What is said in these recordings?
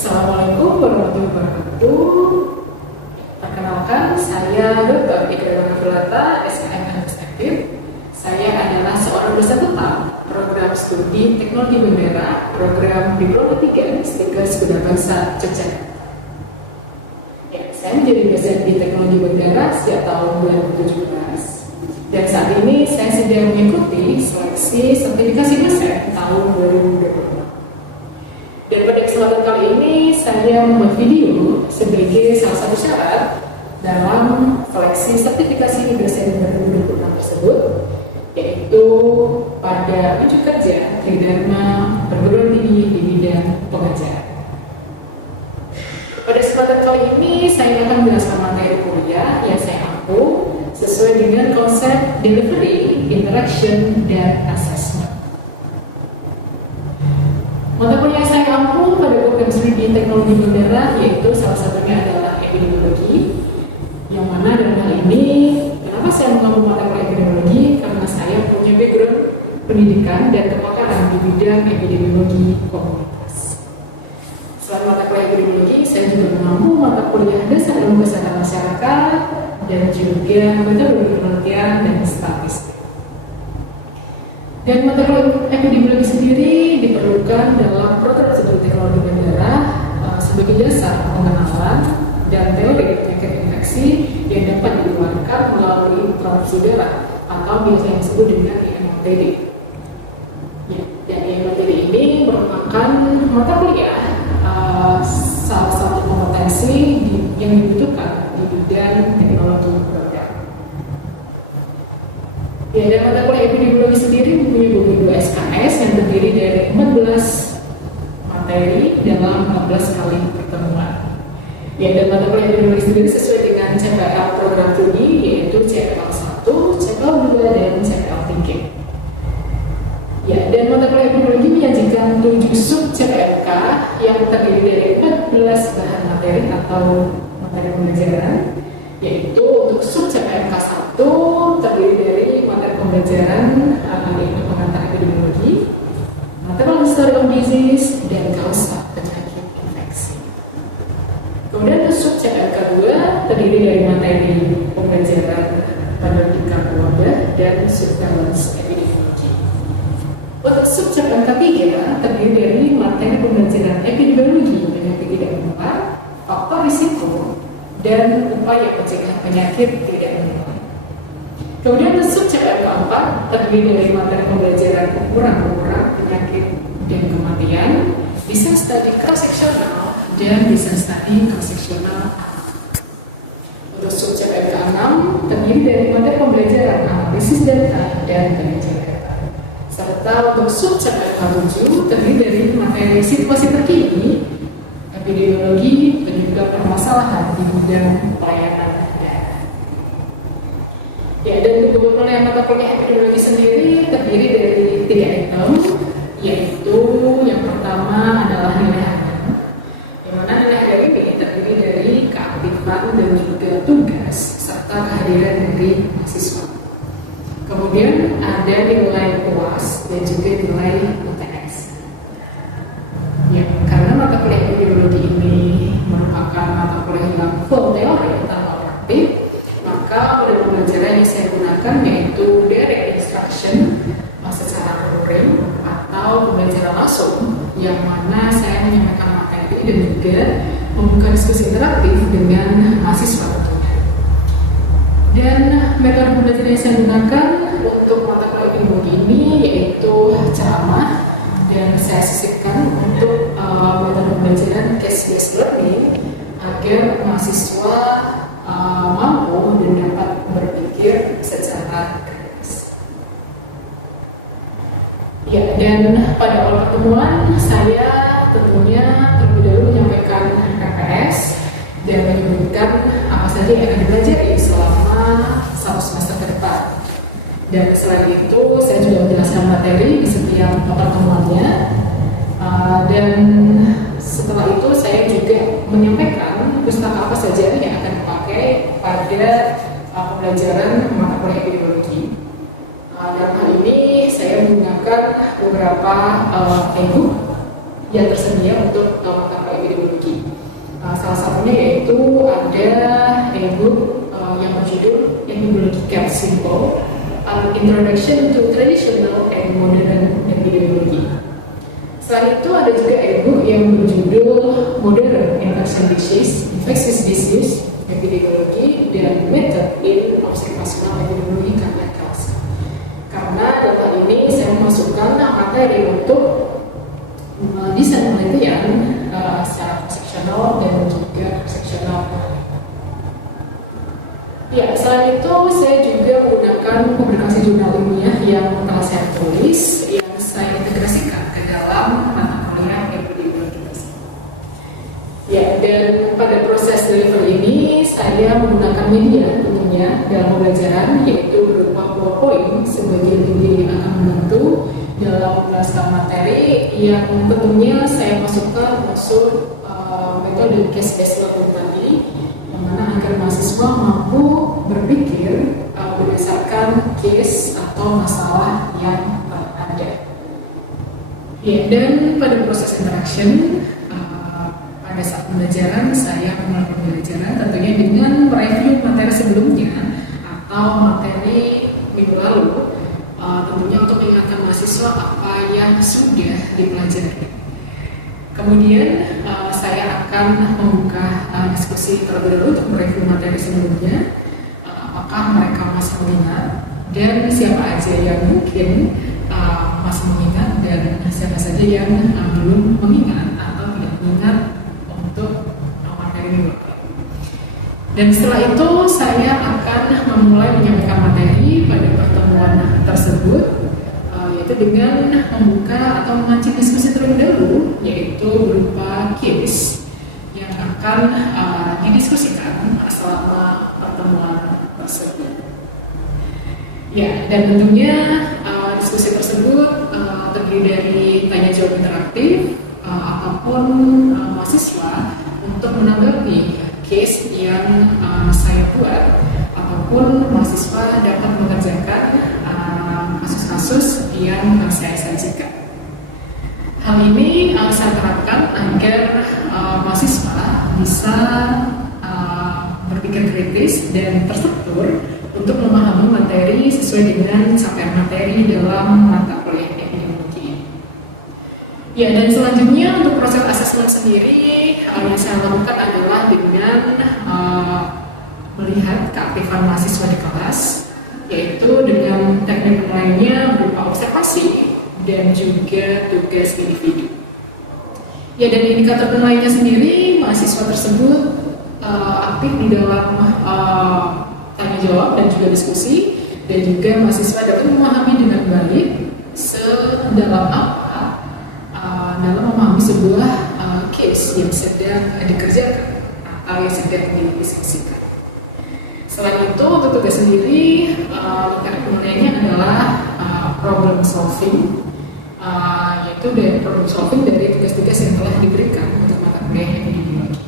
Assalamualaikum warahmatullahi wabarakatuh. Perkenalkan, saya Dr. Ikra Nafilata, SKM Administratif. Saya adalah seorang dosen tetap program studi Teknologi Bandara, program Diploma 3 Stikers Sekolah Bangsa Yogyakarta. Saya menjadi dosen di Teknologi Bandara sejak tahun 2017. Dan saat ini saya sedang mengikuti seleksi sertifikasi dosen tahun 2020. Dan pada kesempatan kali ini saya membuat video sebagai salah satu syarat dalam seleksi sertifikasi dosen 2026 tersebut, yaitu pada uji kerja Tridharma perguruan tinggi di bidang pengajaran. Pada kesempatan kali ini saya akan menjelaskan materi kuliah yang saya ampu sesuai dengan konsep delivery, interaction, dan assessment. Mata kuliah saya ampu pada program studi Teknologi Bandara, yaitu salah satunya adalah epidemiologi, yang mana dalam hal ini kenapa saya mengambil mata kuliah epidemiologi, karena saya punya background pendidikan dan kepakaran di bidang epidemiologi komunitas. Selain mata kuliah epidemiologi, saya juga mengambil mata kuliah dasar ilmu kesehatan masyarakat dan juga metodologi penelitian dan statistik. Dan mata kuliah epidemiologi sendiri diperlukan dalam program studi Teknologi Bandara sebagai dasar pengenalan dan teori penyakit infeksi yang dapat dikeluarkan melalui transfusi darah atau biasanya disebut dengan IMTD. Ya, dan IMTD ini merupakan mata kuliah salah satu kompetensi yang dibutuhkan di bidang teknologi program. Ya, dan mata kuliah epidemiologi sendiri mempunyai bobot 2 SKS yang terdiri dari 14 materi dalam 14 kali pertemuan. Ya, dan mata kuliah epidemiologi sendiri sesuai dengan CPL program studi, yaitu CPL 1, CPL 2, dan CPL 3. Ya, dan mata kuliah epidemiologi menyajikan 7 sub CPLK yang terdiri dari 14 bahan materi atau materi pembelajaran, yaitu untuk sub CPLK 1 terdiri dari materi pembelajaran yaitu pengantar epidemiologi, materi history of disease, dan kausa penyakit infeksi. Kemudian untuk sub CPLK 2 terdiri dari materi pembelajaran pendidikan keluarga dan surveillance epidemiologi. Untuk sub CPLK 3 terdiri dari materi pembelajaran epidemiologi penyakit tidak menular, faktor risiko, dan upaya pencegahan penyakit tidak menular. Kemudian sub CPL keempat terdiri dari materi pembelajaran ukuran penyakit dan kematian, bisa studi cross-seksional dan bisa studi cross-seksional. Untuk sub CPL ke-6 terdiri dari materi pembelajaran analisis data dan manajemen data. Serta untuk sub CPL ke-7 terdiri dari materi situasi terkini, epidemiologi, dan juga permasalahan di bidang pelayanan. Ya, dan untuk mata kuliah epidemiologi sendiri terdiri dari 3 item, yaitu yang pertama adalah nilai harian, yang mana nilai harian ini terdiri dari keaktifan dan juga tugas serta kehadiran dari mahasiswa. Kemudian ada nilai UAS dan juga nilai UTS. Ya, karena mata kuliah epidemiologi ini merupakan mata kuliah yang full teori tanpa praktik, maka model pembelajaran yang saya gunakan yaitu direct instruction secara luring atau pembelajaran langsung, yang mana saya menyampaikan materi dan juga membuka diskusi interaktif dengan mahasiswa. Dan metode pembelajaran yang saya gunakan untuk mata kuliah epidemiologi ini yaitu ceramah, dan saya sisipkan untuk metode pembelajaran case-based learning agar mahasiswa mampu dan dapat berpikir secara kritis. Ya, dan pada awal pertemuan saya tentunya terlebih dahulu menyampaikan PPS dan menyebutkan apa saja yang akan dipelajari selama 1 semester ke depan. Dan selain itu saya juga menjelaskan materi di setiap pertemuannya, dan setelah itu saya juga menyampaikan pustaka apa saja yang akan dipakai pada pembelajaran mata kuliah epidemiologi. Dalam hal ini saya menggunakan beberapa e-book yang tersedia untuk mata kuliah epidemiologi. Salah satunya yaitu ada e-book yang berjudul Epidemiology Kept Simple, An Introduction to Traditional and Modern Epidemiology. Selain itu ada juga e-book yang berjudul Modern Infectious Disease Epidemiology dan Method in Observational Epidemiology karena dalam hal ini saya memasukkan materi untuk desain penelitian secara konsesional dan juga seksional. Ya, selain itu saya juga menggunakan publikasi jurnal ilmiah yang telah saya tulis yang saya integrasikan ke dalam mata kuliah epidemiologi. Ya, dan pada proses delivery ini saya menggunakan media tentunya dalam pembelajaran, yaitu berupa PowerPoint sebagai media yang akan membantu dalam menjelaskan materi yang tentunya saya masukkan unsur metode case-based learning tadi, yang mana agar mahasiswa mampu berpikir berdasarkan case atau masalah yang ada. Ya, dan pada proses interaction pada saat pembelajaran saya memulai pembelajaran tentunya dengan mereview materi sebelumnya atau materi minggu lalu, tentunya untuk mengingatkan mahasiswa apa yang sudah dipelajari. Kemudian saya akan membuka diskusi terlebih dahulu untuk mereview materi sebelumnya, apakah mereka masih mengingat dan siapa aja yang mungkin masih mengingat dan siapa saja yang belum mengingat atau tidak mengingat untuk materi minggu lalu. Dan setelah itu saya akan memulai menyampaikan materi pada pertemuan tersebut, yaitu dengan membuka atau memancing diskusi terlebih dahulu, yaitu berupa case yang akan didiskusikan selama pertemuan tersebut. Ya, dan tentunya diskusi tersebut terdiri dari tanya jawab interaktif ataupun mahasiswa untuk menanggapi case yang saya buat, ataupun mahasiswa dapat mengerjakan kasus-kasus yang saya sajikan. Hal ini saya terapkan agar mahasiswa bisa berpikir kritis dan terstruktur untuk memahami materi sesuai dengan capaian materi dalam mata kuliah epidemiologi. Ya, dan selanjutnya untuk proses asesmen sendiri yang saya lakukan adalah dengan melihat keaktifan mahasiswa di kelas, yaitu dengan teknik lainnya berupa observasi dan juga tugas individu. Ya, dan indikator penilaiannya sendiri, mahasiswa tersebut aktif di dalam tanya jawab dan juga diskusi, dan juga mahasiswa dapat memahami dengan baik sedalam apa dalam memahami sebuah case yang sedang dikerjakan atau yang sedang didiskusikan. Selain itu, untuk tugas sendiri, indikator penilaiannya adalah problem solving, yaitu dari problem solving dari tugas-tugas yang telah diberikan untuk mata kuliah epidemiologi.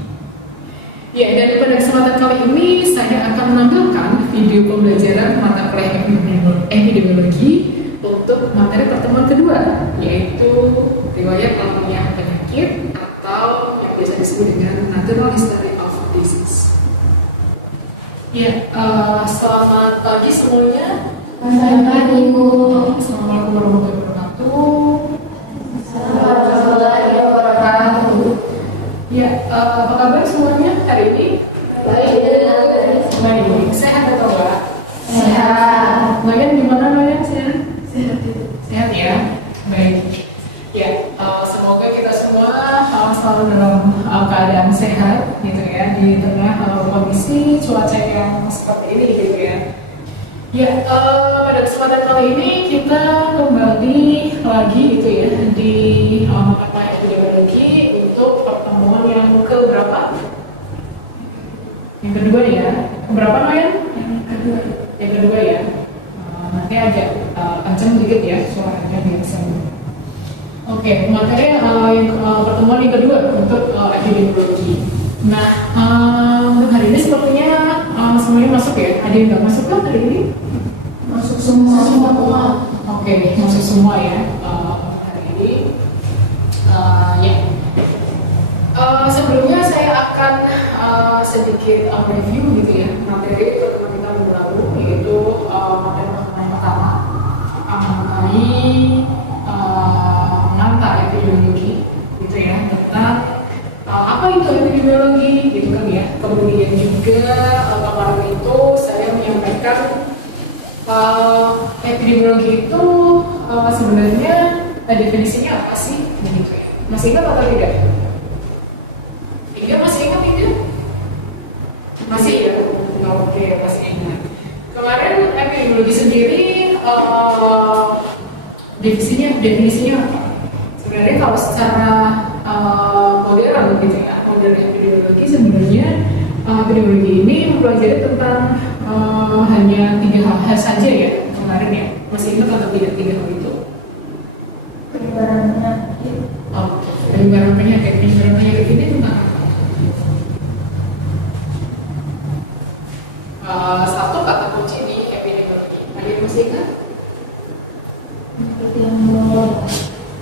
Ya, dan pada kesempatan kali ini saya akan menampilkan video pembelajaran mata kuliah epidemiologi untuk materi pertemuan kedua, yaitu riwayat alamiah penyakit atau yang biasa disebut dengan natural history of disease. Ya, selamat pagi semuanya. Selamat pagi, Bu. Assalamualaikum warahmatullahi wabarakatuh. Warahmatullahi wabarakatuh. Ya, apa kabar semuanya hari ini? Baik. Baik, sehat atau enggak? Sehat. Layan gimana Layan? Sehat? Sehat. Sehat ya? Baik. Ya, semoga kita semua selalu dalam keadaan sehat gitu ya, di tengah kondisi cuaca yang seperti ini gitu ya. Ya, pada kesempatan kali ini kita kembali lagi gitu ya di mata epidemiologi untuk pertemuan yang keberapa? Yang kedua ya. Keberapa Layan? Yang kedua ya. Nanti agak kencang dikit ya suaranya biasa. Oke, materi yang pertemuan yang kedua untuk epidemiologi. Nah, untuk hari ini sepertinya semuanya masuk ya. Ada yang nggak masuk kan hari ini? Masuk semua. Oke, masuk semua ya hari ini. Ya. Sebelumnya saya akan sedikit review gitu ya materi pertemuan kita minggu lalu, yaitu materi pertemuan yang pertama mengenai mata epidemiologi gitu ya, tentang apa itu epidemiologi gitu kan ya. Kemudian juga kemarin itu saya menyampaikan epidemiologi itu sebenarnya definisinya apa sih begitu ya. Masih ingat atau tidak? Iya, masih ingat itu? Masih ya? Oke, masih ingat. Kemarin epidemiologi sendiri definisinya apa? Sebenarnya kalau secara modern gitu ya, modern epidemiologi sebenarnya epidemiologi ini mempelajari tentang hanya 3 hal saja ya kemarin ya. Masih ingat atau tidak 3 hal itu? Penyebaran penyakit. Oke, penyebaran penyakit ini tentang satu kata kunci di epidemiologi. Ada yang masih ingat? Penyakit yang menular.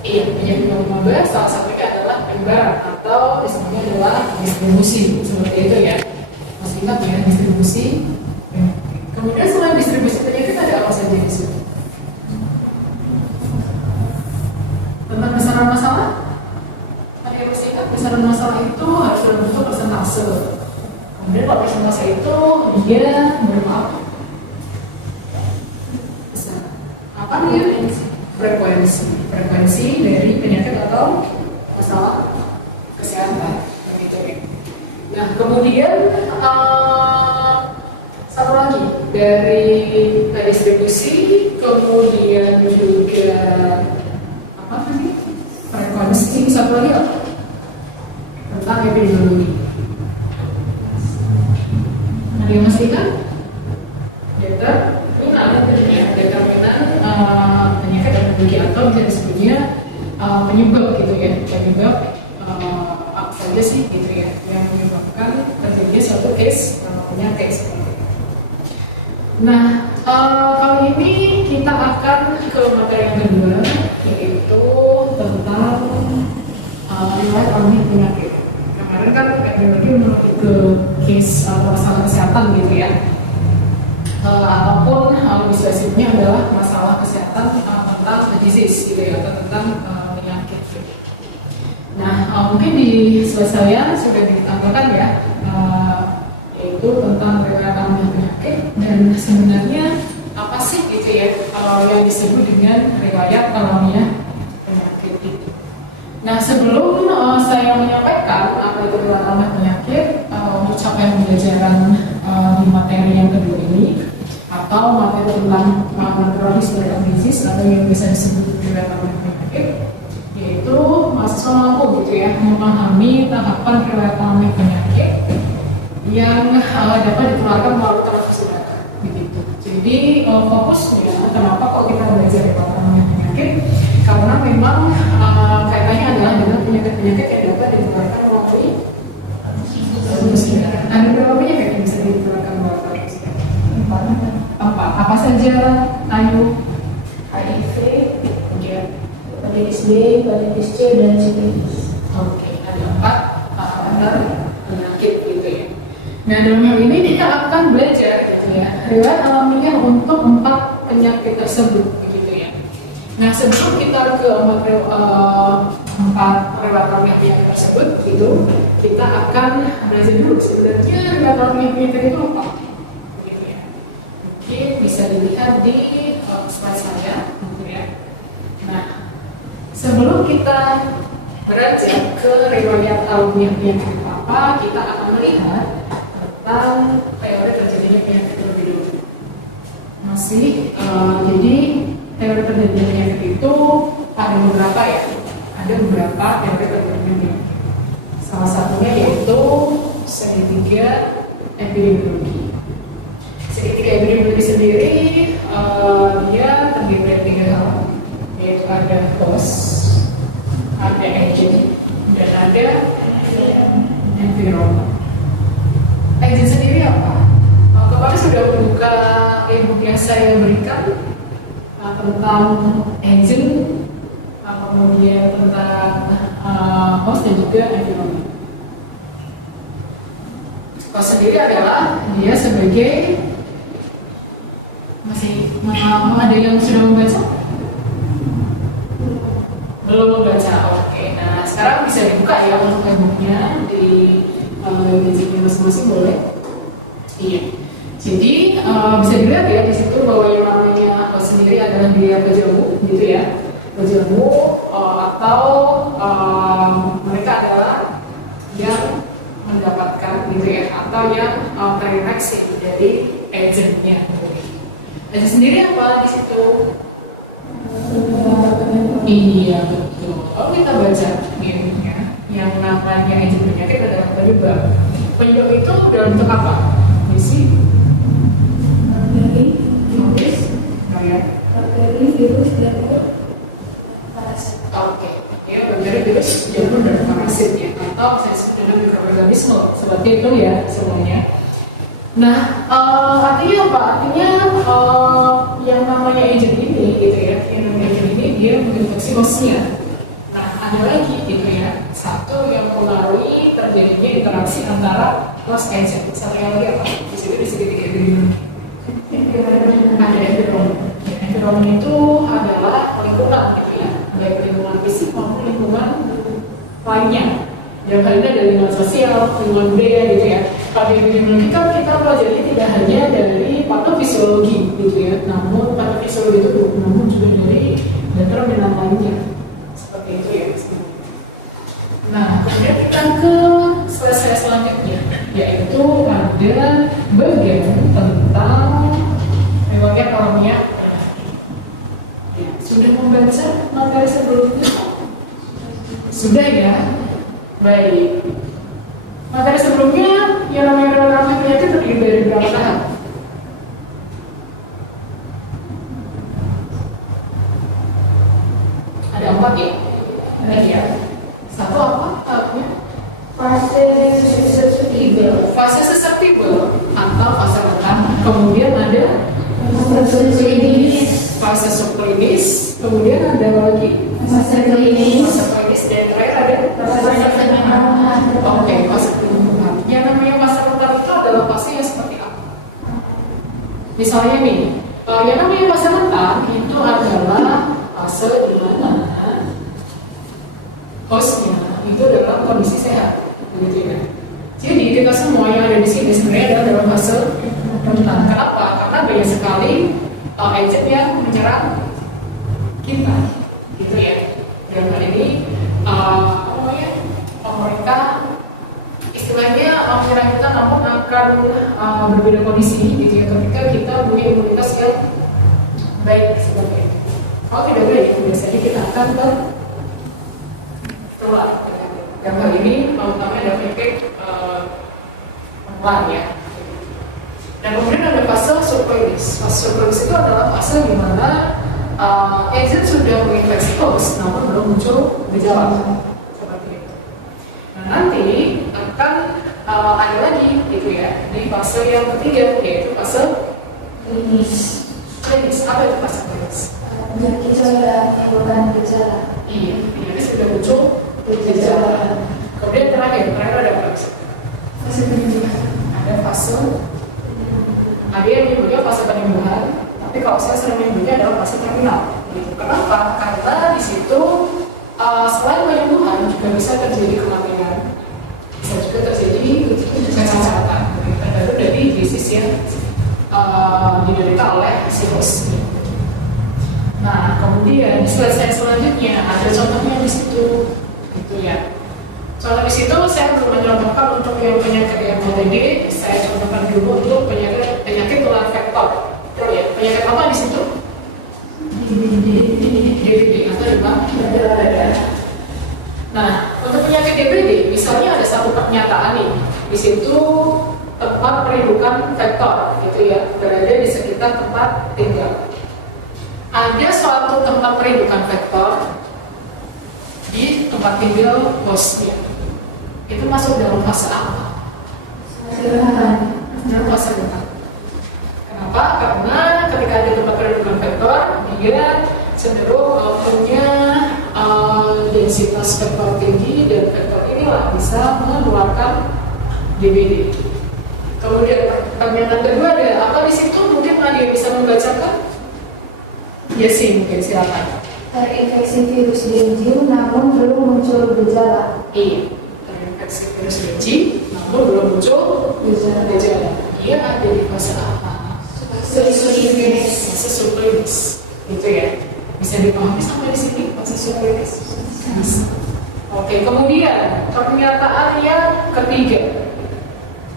Iya, penyakit yang menular salah satunya adalah penyebaran atau istilahnya adalah distribusi seperti itu ya. Masih ingat ya distribusi? Kemudian selain distribusi penyakit ada apa saja di situ? Tentang besaran masalah? Ada yang masih ingat besaran masalah itu harus dalam bentuk persentase. Kemudian kalau persentase itu dia berapa? Besar. Apa dia? Frekuensi dari penyakit atau masalah kesehatan begitu ya. Nah kemudian satu lagi dari distribusi, kemudian juga apa tadi? Frekuensi, satu lagi apa? Tentang epidemiologi. Ada yang masih ingat? Determinan penyakit epidemiologi atau bisa disebutnya penyebab gitu ya. Penyebab apa saja sih gitu ya yang menyebabkan terjadinya suatu case penyakit seperti itu. Nah, kali ini kita akan ke materi yang kedua, yaitu tentang riwayat alami penyakit. Kemarin kan epidemiologi merujuk ke case atau masalah kesehatan gitu ya, ataupun lebih spesifiknya adalah masalah kesehatan tentang disease gitu ya, atau tentang penyakit. Nah, mungkin di slide saya sudah ditampilkan ya, yaitu tentang riwayat alami penyakit dan sebenarnya apa sih gitu ya yang disebut dengan riwayat alamiah penyakit itu. Nah sebelum saya menyampaikan apa itu riwayat alamiah penyakit untuk capaian pembelajaran di materi yang kedua ini atau materi tentang natural history of disease atau yang bisa disebut riwayat alamiah penyakit, yaitu mahasiswa mampu gitu ya memahami tahapan riwayat alamiah penyakit yang dapat ditularkan melalui transfusi begitu. Jadi fokusnya kenapa kok kita belajar riwayat alamiah penyakit, karena memang kaitannya adalah dengan penyakit-penyakit yang dapat ditularkan melalui transfusi. Ada berapa penyakit yang bisa ditularkan melalui transfusi? Apa saja? Ayo. HIV, Kemudian hepatitis B, hepatitis C, dan sifilis. oke, ada 4 penyakit gitu ya. Nah dalam hal ini kita akan belajar gitu ya riwayat alamiah untuk 4 penyakit tersebut begitu ya. Nah sebelum kita ke 4 riwayat alamiah penyakit tersebut itu kita akan belajar dulu sebenarnya riwayat alamiah penyakit itu apa begitu ya. Mungkin bisa dilihat di slide saya gitu ya. Nah sebelum kita beranjak ke riwayat alamiah penyakit apa, kita akan melihat tentang teori terjadinya penyakit terlebih dahulu. Jadi teori terjadinya penyakit itu ada beberapa ya, ada beberapa teori terjadinya penyakit. Salah satunya yaitu segitiga epidemiologi. Segitiga epidemiologi sendiri dia terdiri dari 3 hal, yaitu ada cause, ada agent, dan ada environment. Agent sendiri apa? Kemarin sudah membuka e-book yang saya berikan tentang agent, kemudian tentang host dan juga environment. Host sendiri adalah dia sebagai ada yang sudah membaca? Belum membaca. Oke. Nah, sekarang bisa dibuka ya untuk e-booknya di gadgetnya masing-masing boleh. Iya. Jadi bisa dilihat ya di situ bahwa yang namanya host sendiri adalah dia pejamu, gitu ya. Pejamu atau mereka adalah yang mendapatkan gitu ya, atau yang terinfeksi dari agentnya. Agent sendiri apa di situ? Iya betul. Kalau kita baca ini yang namanya agent penyakit adalah penyebab. Penyebab itu dalam bentuk apa? Isi? Bakteri, virus, dan parasit. Oke. Ya, bakteri, virus, jamur dan parasit ya. Atau saya sebut dengan mikroorganisme seperti itu ya semuanya. Nah, artinya apa? Artinya yang namanya agent ini gitu ya, yang namanya agent ini dia menginfeksi hostnya. Nah, ada lagi gitu ya, satu yang mempengaruhi terjadinya interaksi antara host agent. Satu yang lagi apa? Di situ disebut environment. Ada environment. Environment itu adalah lingkungan gitu ya, baik lingkungan fisik maupun lingkungan lainnya. Yang hal ini ada lingkungan sosial, lingkungan budaya gitu ya. Pada epidemiologi kan kita pelajari tidak hanya dari patofisiologi gitu ya, namun patofisiologi itu namun juga dari determinan lainnya. Seperti itu ya. Nah, kemudian kita ke slide selanjutnya, yaitu ada bagian tentang riwayat alamiah. Sudah membaca materi sebelumnya? Sudah ya? Baik. Materi sebelumnya yang namanya riwayat penyakit terdiri dari berapa tahap? Ada 4 ya? Ada ya? Satu apa tahapnya? Fase susceptible. Fase susceptible atau fase pertama. Kemudian ada Fase klinis. fase subklinis. Kemudian ada apa lagi? Fase klinis. Fase klinis dan terakhir ada Fase penyembuhan. Oke, fase penyembuhan. Yang namanya fase rentan itu adalah fase yang seperti apa? Misalnya nih, yang namanya fase rentan itu adalah fase di mana hostnya itu dalam kondisi sehat, begitu ya. Jadi kita semua yang ada di sini sebenarnya adalah dalam fase rentan. Kenapa? Karena banyak sekali agent yang menyerang kita, gitu ya. Dalam hal ini mereka istilahnya menyerang kita, namun akan berbeda kondisi gitu ya, ketika kita punya imunitas yang baik seperti itu. Kalau tidak baik, biasanya kita akan tertular. Dalam hal ini utamanya ada penyakit menular ya. Dan kemudian ada fase subklinis. Fase subklinis itu adalah fase di mana agent sudah menginfeksi host, namun belum muncul gejala seperti itu. Nah, nanti akan ada lagi gitu ya di fase yang ketiga, yaitu fase Klinis. klinis. Apa itu fase klinis? Penyakit sudah menimbulkan gejala. Iya, penyakit sudah muncul gejala. Kemudian terakhir ada apa? Fase penyembuhan. Ada fase, ada yang menyebutnya fase penyembuhan, tapi kalau saya sering menyebutnya adalah fase terminal. Gitu. Kenapa? Karena di situ selain penyembuhan juga bisa terjadi kematian, bisa juga terjadi kecacatan, tergantung dari disease yang diderita oleh si host. Nah, kemudian slide selanjutnya ada contohnya di situ, gitu ya. Contoh di situ saya belum mencontohkan untuk yang penyakit yang OTG, saya contohkan dulu untuk penyakit tular vektor. Ya, penyakit apa di situ? DBD atau demam berdarah. Nah, untuk penyakit DBD, misalnya ada satu pernyataan nih, di situ tempat perindukan vektor, gitu ya, berada di sekitar tempat tinggal. Ada suatu tempat perindukan vektor di tempat tinggal hostnya. Itu masuk dalam fase apa? Dalam fase rentan. Kenapa? Karena ketika ada tempat perindukan vektor, dia cenderung punya densitas vektor tinggi, dan vektor inilah bisa mengeluarkan DBD. Catatan kedua ada apa di situ? Mungkin Nadia bisa membacakan? Ya sih, mungkin silakan. Terinfeksi virus Dengue namun belum muncul gejala. Iya, terinfeksi virus Dengue namun belum muncul gejala. Dia ada di fase apa? Fase subklinis, gitu ya. Bisa dipahami sampai di sini fase subklinis. Oke, kemudian pernyataan yang ketiga.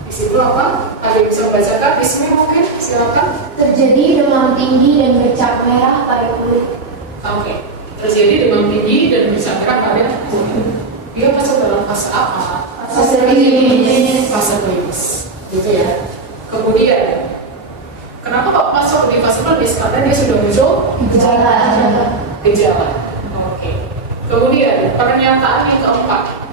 Di situ apa? Ada yang bisa membacakan? Ismi mungkin, silakan. Terjadi demam tinggi dan bercak merah pada kulit. Oke, terjadi demam tinggi dan bercak merah pada kulit. Dia masuk dalam fase apa? Fase klinis. Fase klinis, gitu ya. Kemudian, kenapa kok masuk di fase klinis? Karena dia sudah muncul gejala. Oke. Kemudian, pernyataan yang keempat,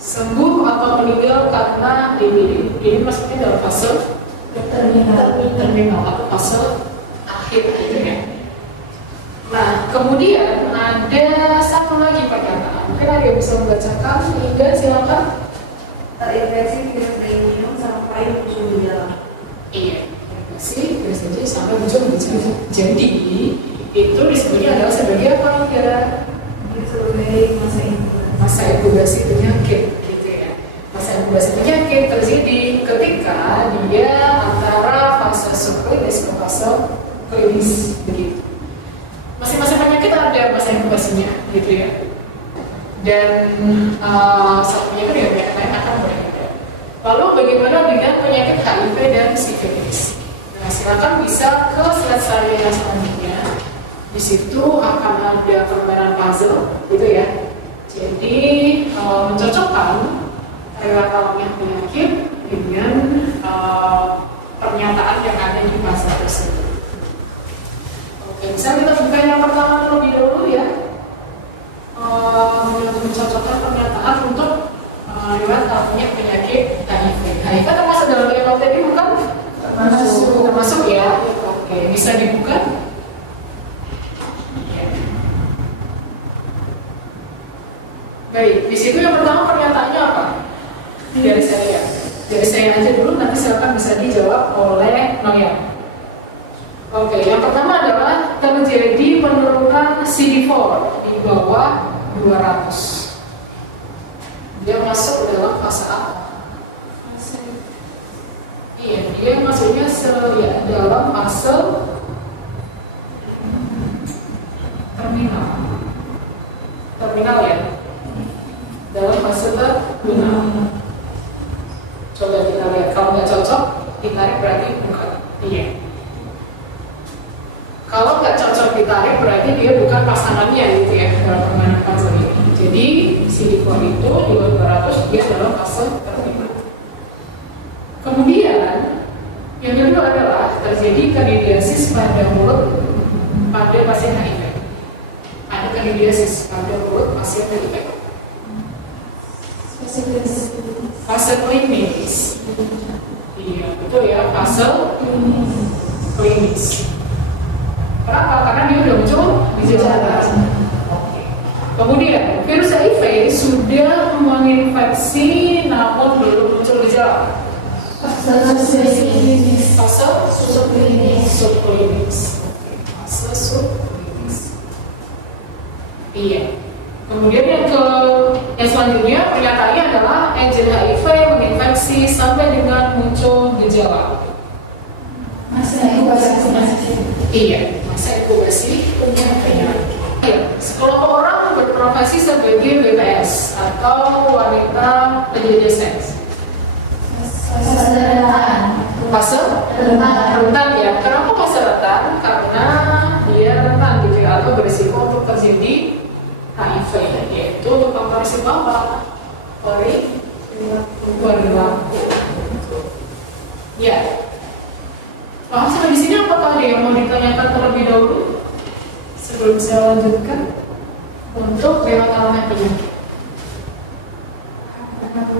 sembuh atau meninggal karena DBD. Ini maksudnya dalam fase terminal atau fase akhir, gitu ya. Nah, kemudian ada satu lagi pernyataan. Mungkin ada yang bisa membacakan? Ida, silakan. Terinfeksi virus dengue sampai muncul gejala. Iya, terinfeksi virus dengue sampai muncul gejala. Jadi itu disebutnya adalah sebagai apa nih? Sebagai Masa inkubasi penyakit, gitu ya. Masa inkubasi penyakit terjadi ketika dia antara fase subklinis ke fase klinis, begitu. Masing-masing penyakit ada masa inkubasinya, gitu ya. Dan satunya kan dengan penyakit lain akan berbeda. Lalu bagaimana dengan penyakit HIV dan sifilis? Nah, silakan bisa ke slide saya yang selanjutnya. Di situ akan ada permainan puzzle, gitu ya. Jadi mencocokkan riwayat alamiah penyakit dengan pernyataan yang ada di fase tersebut. Oke, bisa kita buka yang pertama terlebih dahulu ya. Mencocokkan pernyataan untuk riwayat alamiah penyakit HIV. HIV termasuk dalam level tadi bukan? Termasuk ya. Oke, bisa dibuka. Baik, di situ yang pertama pernyataannya apa? Dari saya. Dari saya aja dulu, nanti silakan bisa dijawab oleh Noya. Oke, yang pertama adalah terjadi penurunan CD4 di bawah 200. Dia masuk dalam fase apa? Iya, dia masuknya dalam fase terminal. Terminal ya. Dalam fase terminal. Coba kita lihat, kalau nggak cocok, ditarik berarti bukan. Iya. Kalau nggak cocok ditarik berarti dia bukan pasangannya, gitu ya, dalam permainan puzzle ini. Jadi CD4 itu di bawah 200 dia dalam fase terminal. Kemudian yang kedua adalah terjadi kandidiasis pada mulut pada pasien HIV. Ada kandidiasis pada mulut pasien HIV. Fase klinis. Iya, betul ya, fase klinis. Kenapa? Karena dia udah muncul gejala. Oke. Kemudian virus HIV sudah menginfeksi namun belum muncul gejala. Fase subklinis. Fase subklinis. Iya. Kemudian yang selanjutnya pernyataannya adalah agent HIV menginfeksi sampai dengan muncul gejala. Masa inkubasi. Iya, masa inkubasi penyakit. Sekelompok orang berprofesi sebagai BPS atau wanita penjajah seks. Fase rentan ya. Kenapa fase rentan? Karena dia rentan gitu ya, atau berisiko untuk terjadi HIV, yaitu untuk faktor risiko apa? Perilaku. Ya. Nah, sampai di sini apakah ada yang mau ditanyakan terlebih dahulu sebelum saya lanjutkan untuk riwayat alamiah penyakit?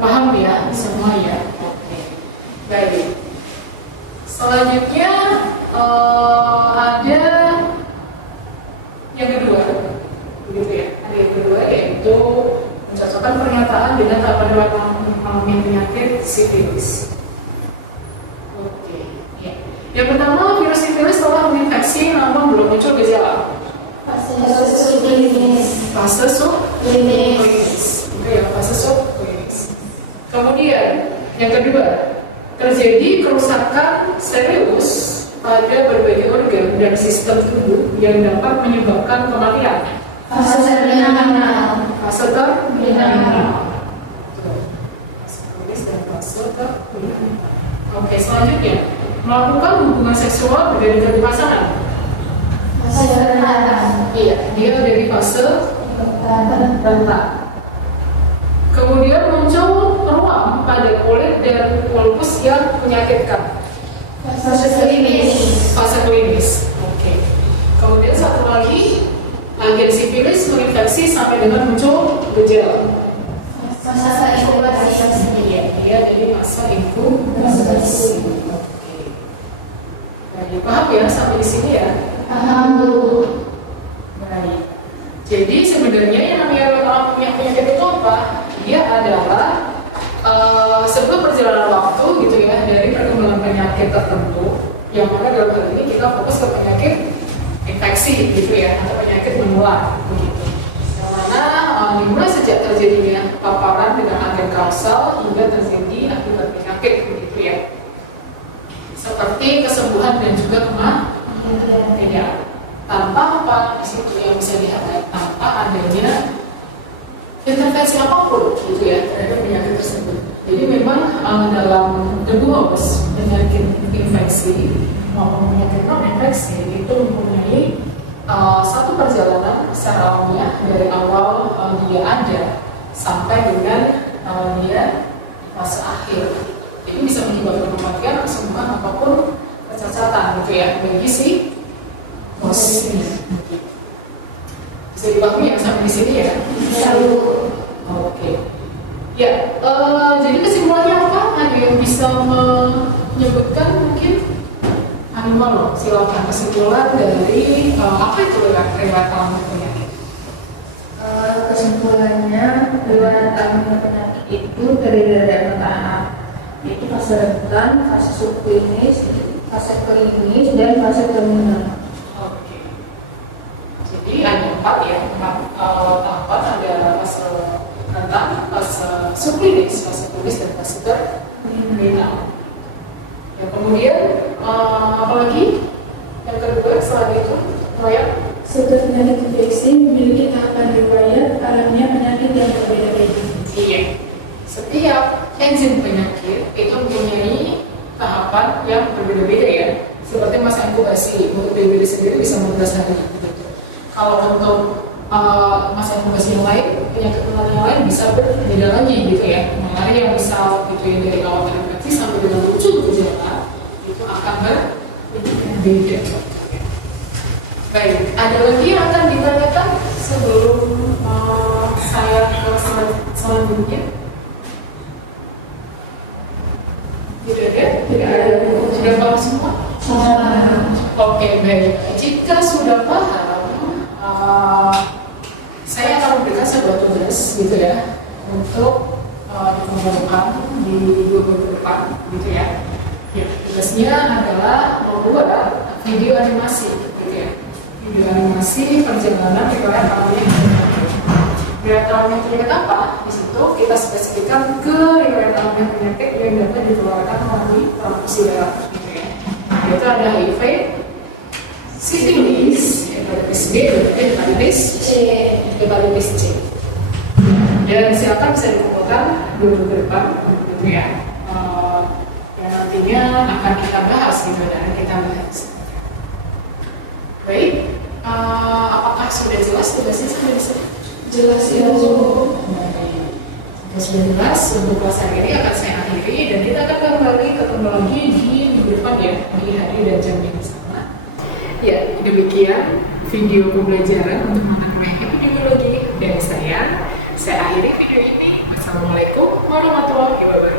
Paham ya semua ya? Oke. Baik. Selanjutnya ada yang kedua, begitu ya? Ada yang kedua yaitu mencocokkan pernyataan dengan tahapan riwayat alamiah penyakit sifilis. Yang pertama, virus sifilis telah menginfeksi namun belum muncul gejala. Fase subklinis. Fase subklinis. Itu ya, fase subklinis. Kemudian, yang kedua, terjadi kerusakan serius pada berbagai organ dan sistem tubuh yang dapat menyebabkan kematian. Fase terminal. Fase terminal. Fase kronis dan fase terminal. Oke, selanjutnya, melakukan hubungan seksual berbeda dari pasangan. Fase rentan. Iya, dia dari fase rentan. Kemudian muncul ruam pada kulit dan pulpus yang menyakitkan. Fase klinis. Fase klinis. Oke. Kemudian satu lagi, agen sifilis menginfeksi sampai dengan muncul gejala. Fase inkubasi. Iya, dia dari masa inkubasi. Oke. Baik, paham ya sampai di sini ya? Paham, Bu. Baik. Jadi sebenarnya yang namanya orang punya penyakit itu apa? Dia adalah sebuah perjalanan waktu gitu ya dari perkembangan penyakit tertentu yang mana dalam hal ini kita fokus ke penyakit infeksi gitu ya atau penyakit menular begitu. Yang mana dimulai sejak terjadinya paparan dengan agen kausal hingga terjadi akibat penyakit begitu ya. Seperti kesembuhan dan juga kematian. Tanpa apa di situ yang bisa dilihat tanpa adanya intervensi apapun gitu ya terhadap penyakit tersebut. Jadi memang dalam the host penyakit infeksi maupun penyakit non infeksi itu mempunyai satu perjalanan secara alamiah dari awal dia ada sampai dengan dia fase akhir. Jadi bisa menyebabkan kematian, kesembuhan ataupun kecacatan gitu ya bagi si host ini. Bisa dipahami ya sampai di sini ya? Lalu, Oke. Ya, jadi kesimpulannya apa? Ada yang bisa menyebutkan mungkin? Animal, silakan kesimpulan dari apa itu riwayat alami penyakit? kesimpulannya, riwayat alami penyakit itu terdiri dari empat tahap, yaitu fase rentan, fase subklinis, fase klinis, dan fase terminal. Oke. Jadi ada empat ya, tahapan ada fase rentan, fase subklinis, fase klinis, dan fase terminal. Ya, kemudian apalagi yang kedua selain itu riwayat Setiap penyakit infeksi memiliki tahapan riwayat alamiah penyakit yang berbeda-beda. iya. Setiap enzim penyakit itu mempunyai tahapan yang berbeda-beda ya. Seperti masa inkubasi untuk DBD sendiri bisa 14 hari gitu. Kalau untuk masa inkubasi yang lain, penyakit menular yang lain bisa berbeda lagi gitu ya. Mengenai yang misal gitu ya dari awal terinfeksi sampai dengan muncul gejala itu akan berbeda. Baik, ada lagi yang akan ditanyakan sebelum saya ke selanjutnya? Tidak ada? Tidak ada. Sudah paham semua? Oke, baik. Jika sudah paham, saya akan memberikan sebuah tugas gitu ya untuk dikembangkan di 2 minggu depan gitu ya. Ya, tugasnya adalah membuat video animasi gitu ya. Video animasi perjalanan riwayat alami penyakit. Riwayat alami penyakit apa? Di situ kita spesifikkan ke riwayat alami penyakit yang dapat ditularkan melalui transfusi darah. Gitu ya. Itu ada HIV, sifilis, hepatitis B, hepatitis C. Dan silakan bisa dikumpulkan 2 minggu depan, gitu ya. Yang nantinya akan kita bahas gitu dan kita bahas. Baik. Apakah sudah jelas tugasnya sampai di sini? Jelas ya, Bu. Jika sudah jelas, untuk kelas hari ini akan saya akhiri dan kita akan kembali ketemu lagi di minggu depan ya, di hari dan jam yang sama. Ya, demikian video pembelajaran untuk mata kuliah epidemiologi dari saya. Saya akhiri video ini. Wassalamualaikum warahmatullahi wabarakatuh.